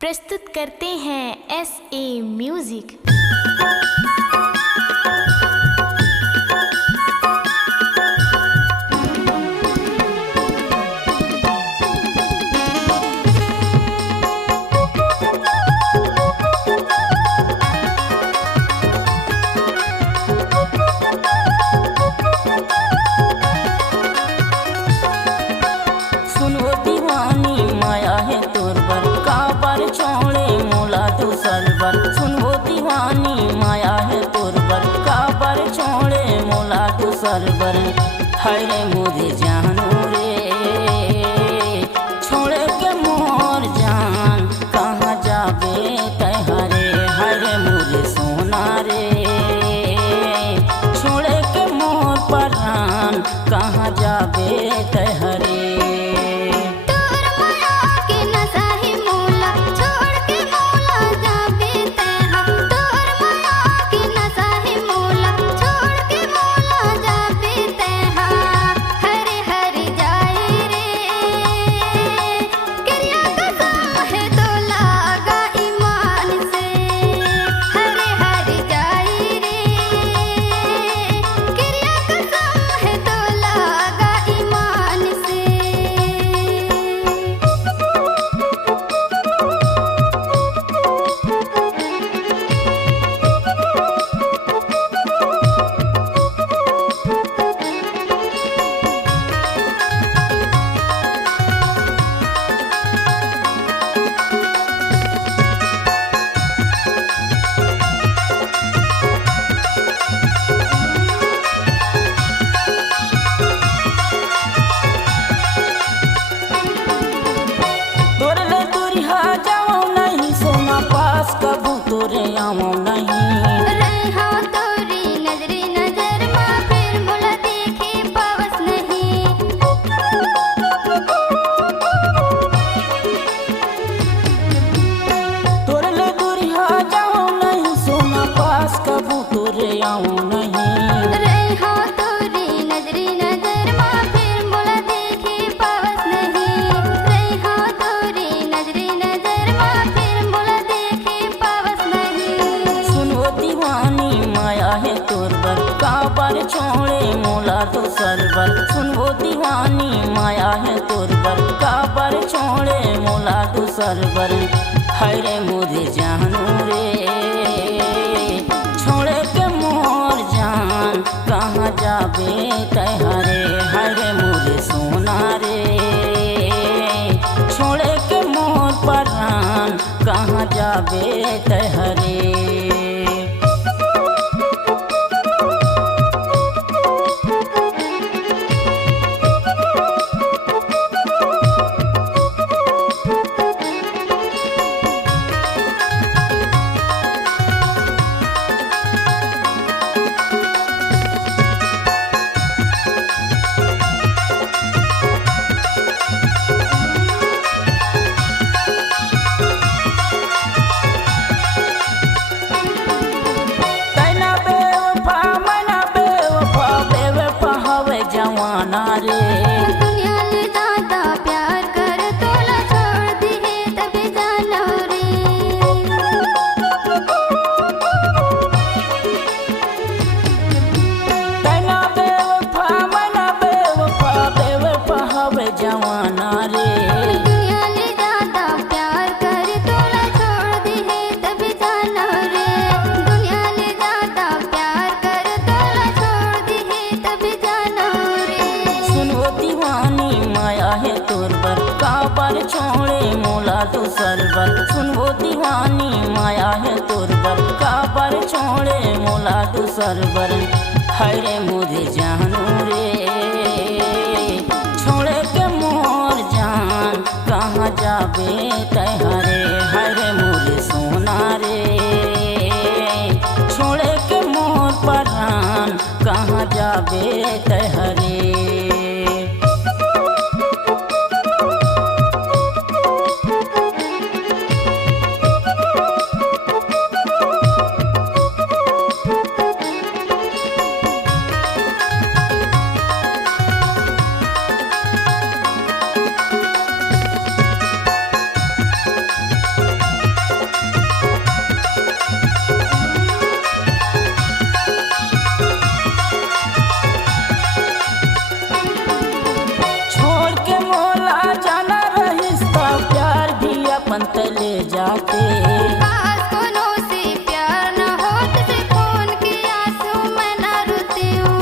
प्रस्तुत करते हैं SA म्यूजिक। सुनो दीवानी माया है तोर बर काबर छोड़े मोला दूसर बर। सुनो दीवानी माया है तोर बर काबर छोड़े मोला दूसर बर। हाय रे मोरे जानू रे छोड़े के मोर जान कहाँ जाबे तैहारे। हाय रे मोरे सोना रे छोड़े के मोर परान कहाँ जाबे तैहारे। कबू तोरे आऊं नहीं रहा तोरी नजरी नजर माँ फिर मुला देखे पावस नहीं। तोरे ले दूरिया जाऊं नहीं सोना पास कबू तोरे आऊं नहीं। रहा तोरी नजरी नजर माँ फिर मुला देखे पावस नहीं। रहा तोरी नजरी नजर माँ फिर मुला देखे पावस नहीं। सुनो दीवानी माया है तोर बर काबर छोड़े मोला दूसर बर। सुनो दीवानी माया है तोर बर काबर छोड़े मोला दूसर बर। हाय रे मोरे जानू रे छोड़े के मोर जान कहाँ जाबे तैहारे। हाय रे मोरे सोना रे छोड़े के मोर परान कहाँ जाबे तैहारे। जवाना रे दुनिया ले ज्यादा प्यार कर तोला छोड़ दिए तभी जानो रे। तैना बेवफा मना बेवफा बेवफा हवे जवाना रे। दुनिया ले ज्यादा प्यार कर तोला छोड़ दिए तभी जानो रे। दुनिया ले ज्यादा प्यार कर तोला छोड़ दिए तभी जानो रे। सुनो दीवानी माया है तोर बर काबर छोड़े मोला दूसर बर। सुनो दीवानी माया है तोर बर काबर छोड़े मोला दूसर बर। हाय रे मोरे जानू रे छोड़े के मोर जान कहाँ जाबे तैहारे। हाय रे मोरे सोना रे छोड़े के मोर परान कहाँ जाबे तैहारे। तले जाते। काश कोनो से प्यार न होत से खून के आंसू मैं न रोती हूँ।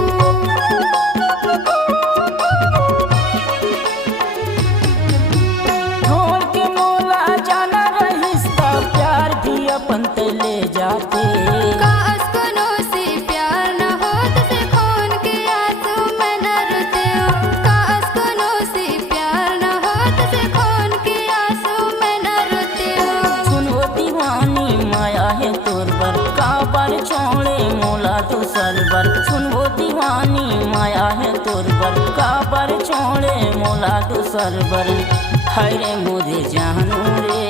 छोड़ के मोला जाना रिश्ता प्यार भी अपन तले जाते। काश कोनो से प्यार न होत से खून के आंसू मैं न रोती हूँ। काश कोनो से प्यार न होत से खून के आंसू मैं न रोती हूँ। सुनो दीवानी माया है तोर बर काबर छोड़े मोला दूसर बर। सुनो दीवानी माया है तोर बर काबर छोड़े मोला दूसर बर। हाय रे मुझे जानू रे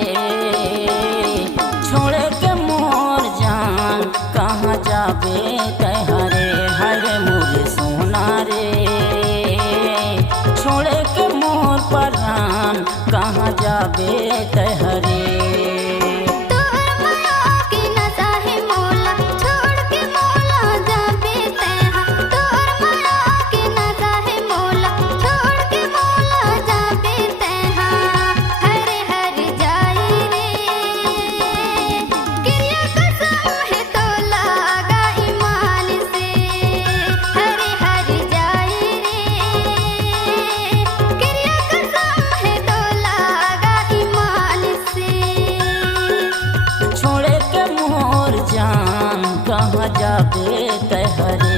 छोड़े के मोर जान कहाँ जाबे तैहरे। हाय रे मुझे सोना रे छोड़े के मोर परान कहाँ जाबे तैहरे। तोर माया के नशा है मोला छोड़ के मोला जाबे तैहा। तोर माया के नशा है मोला छोड़ के मोला जाबे तैहा। हरे हर जाई रे क्रिया कसम है तो लागा ईमान से। हरे हर जाई रे क्रिया कसम है तो लागा ईमान से। छोड़े के मोर जान कहाँ जाबे तैहरे।